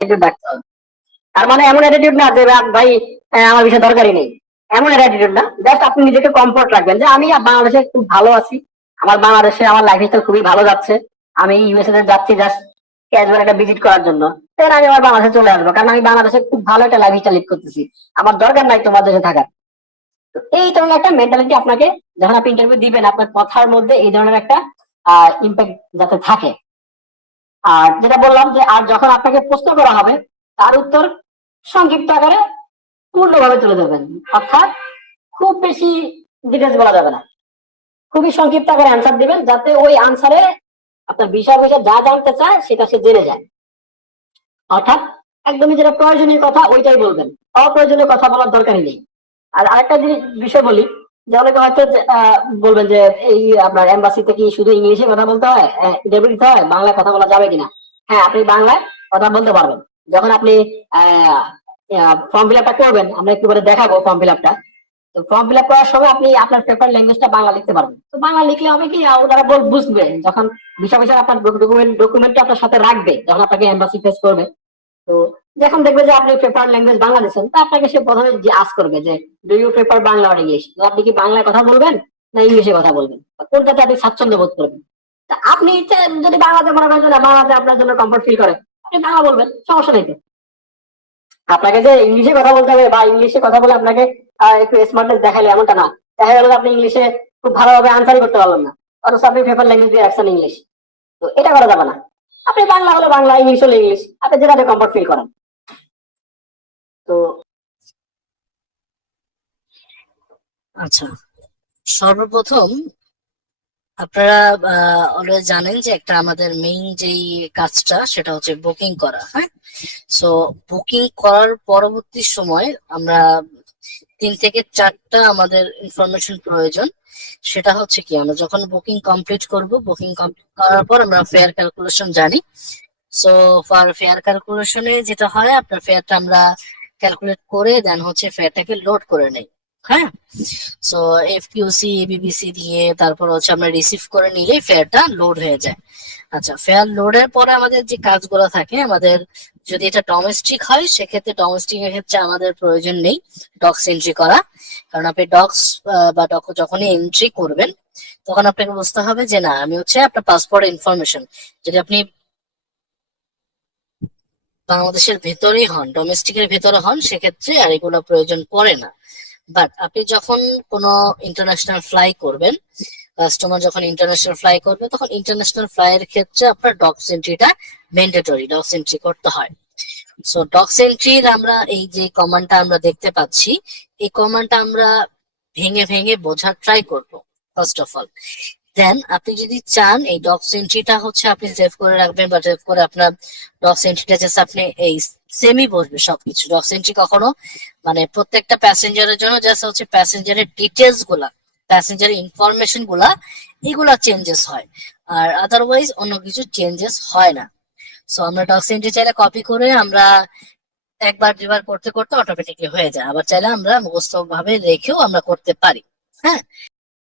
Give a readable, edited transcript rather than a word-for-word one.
attitude রাখতে হবে। তার মানে এমন অ্যাটিটিউড না যে ভাই আমার বিষয় দরকারই নেই, এমন অ্যাটিটিউড না, জাস্ট আপনি নিজেকে কমফোর্ট রাখবেন যে আমি বাংলাদেশে খুব ভালো আছি, আমার বাংলাদেশে আমার লাইফ স্টাইল খুবই ভালো যাচ্ছে, আমি ইউএসএ তে যাচ্ছি জাস্ট ক্যাজুয়াল একটা ভিজিট করার জন্য, তাহলে আমি আমার বাংলাদেশে চলে আসবো, কারণ আমি বাংলাদেশে খুব ভালো একটা লাইফ স্টাইল লিড করতেছি, আমার দরকার নাই তোমার দেশে থাকার। তো এই ধরনের একটা মেন্টালিটি আপনাকে যখন আপনি ইন্টারভিউ দিবেন, আপনার কথার মধ্যে এই ধরনের একটা ইম্প্যাক্ট যাতে থাকে। আর যেটা বললাম যে আর যখন আপনাকে প্রশ্ন করা হবে, তার উত্তর সংক্ষিপ্ত আকারে পূর্ণভাবে তুলে ধরবেন, অর্থাৎ খুব বেশি ডিটেলস বলা যাবে না, খুবই সংক্ষিপ্ত আকারে অ্যান্সার দিবেন, যাতে ওই আনসারে আপনার বিষয় বিষয় যা জানতে চায় সেটা সে জেনে যায়। অর্থাৎ একদমই যেটা প্রয়োজনীয় কথা ওইটাই বলবেন, অপ্রয়োজনীয় কথা বলার দরকারই নেই। আর আরেকটা বিষয় বলি, যে অনেকে হয়তো বলবেন যে এই আপনার এম্বাসিতে কি শুধু ইংলিশে কথা বলতে হয়, ইন্টারভিউ দিতে হয়, বাংলায় কথা বলা যাবে কিনা? হ্যাঁ, আপনি বাংলায় কথা বলতে পারবেন। যখন আপনি ফর্ম ফিল আপটা করবেন, আমরা একটু করে দেখাবো ফর্ম ফিল আপটা। তো ফর্ম ফিল আপ করার সময় আপনি আপনার প্রেফার ল্যাঙ্গুয়েজটা বাংলা লিখতে পারবেন। তো বাংলা লিখলে হবে কি, ওনারা বুঝবে যখন বিষয় বিষয় আপনার ডকুমেন্টটা আপনার সাথে রাখবে, যখন আপনাকে এম্বাসি ফেস করবে। তো যখন দেখবে যে আপনি প্রেফার ল্যাঙ্গুয়েজ বাংলা দিচ্ছেন, তা আপনাকে সে প্রথমে যে আস্ক করবে যে ডু ইউ প্রেফার বাংলা আর ইংলিশ, তো আপনি কি বাংলায় কথা বলবেন না ইংলিশে কথা বলবেন, কোনটাতে আপনি স্বাচ্ছন্দ্য বোধ করবেন। তা আপনি যদি বাংলাতে মনে করেন যে বাংলাতে আপনার জন্য কমফর্ট ফিল করে, আপনি বাংলা বলবেন, সমস্যা নেই তো। আপনাকে যে ইংলিশে কথা বলতে হবে বা ইংলিশে কথা বলে আপনাকে একটু স্মার্টনেস দেখালে এমনটা না, দেখা গেল আপনি ইংলিশে খুব ভালোভাবে আনসারই করতে পারলেন না, অথচ আপনি প্রেফার ল্যাঙ্গুয়েজ দিয়ে রাখছেন ইংলিশ। তো এটা করা যাবে না, আপনি বাংলা হলে বাংলা, ইংলিশ হলে ইংলিশ, আপনি যেটাতে কমফর্ট ফিল করেন। তো আচ্ছা, সর্বপ্রথম আপনারা অলরেডি জানেন যে একটা আমাদের মেইন যেই কাজটা সেটা হচ্ছে বুকিং করা। হ্যাঁ, সো বুকিং করার পরবর্তী সময় আমরা 3 থেকে 4টা আমাদের ইনফরমেশন প্রয়োজন। সেটা হচ্ছে কি, আমরা যখন বুকিং কমপ্লিট করব, বুকিং কমপ্লিট করার পর আমরা ফেয়ার ক্যালকুলেশন জানি। সো ফর ফেয়ার ক্যালকুলেশনে যেটা হয়, আপনার ফেয়ারটা আমরা ক্যালকুলেট করে দেন হচ্ছে ফেয়ারটাকে লোড করে নেই। হ্যাঁ, সো এফকিউসি বিবিসি দিয়ে তারপর হচ্ছে আমরা রিসিভ করে নিলেই ফেয়ারটা লোড হয়ে যায়। আচ্ছা, ফেয়ার লোডের পরে আমাদের যে কাজগুলো থাকে, আমাদের যদি এটা ডোমেস্টিক হয় সেক্ষেত্রে ডোমেস্টিক এর ক্ষেত্রে আমাদের প্রয়োজন নেই ডক্স এন্ট্রি করা, কারণ আপনি ডক্স বা যখনই এন্ট্রি করবেন তখন আপনাকে বুঝতে হবে যে না, আমি হচ্ছে আপনার পাসপোর্ট ইনফরমেশন, যদি আপনি বাংলাদেশের ভেতরেই হন, ডোমেস্টিকের ভেতরে হন, সেক্ষেত্রে আর এগুলো প্রয়োজন পড়ে না। বাট আপনি যখন কোনো ইন্টারন্যাশনাল ফ্লাই করবেন, কাস্টমার যখন ইন্টারন্যাশনাল ফ্লাই করবে, তখন ইন্টারন্যাশনাল ফ্লাইয়ের ক্ষেত্রে আপনার ডক্স এন্ট্রিটা ম্যান্ডেটরি, ডক্স এন্ট্রি করতে হয়। সো ডক্স এন্ট্রির আমরা এই যে কমান্ডটা আমরা দেখতে পাচ্ছি, এই কমান্ডটা আমরা ভেঙে ভেঙে বোঝার ট্রাই করব। ফার্স্ট অফ অল, দেন আপনি যদি চান এই ডক্স এন্ট্রিটা হচ্ছে আপনি সেভ করে রাখবেন, বা সেভ করে আপনার ডক্স এন্ট্রিটা জাস্ট আপনি এই সেমই বসবে সবকিছু। ডক্স এন্ট্রি কখনো মানে প্রত্যেকটা প্যাসেঞ্জারের জন্য জাস্ট হচ্ছে প্যাসেঞ্জারের ডিটেলস গুলা, প্যাসেঞ্জারের ইনফরমেশন গুলা, এগুলা চেঞ্জেস হয়, আর আদারওয়াইজ অন্য কিছু চেঞ্জেস হয় না। সো আমরা ডক্স এন্ট্রি চাইলে কপি করে আমরা একবার দুবার করতে করতে অটোমেটিকলি হয়ে যায়, আবার চাইলে আমরা মুখস্থ ভাবে রেখেও আমরা করতে পারি। হ্যাঁ,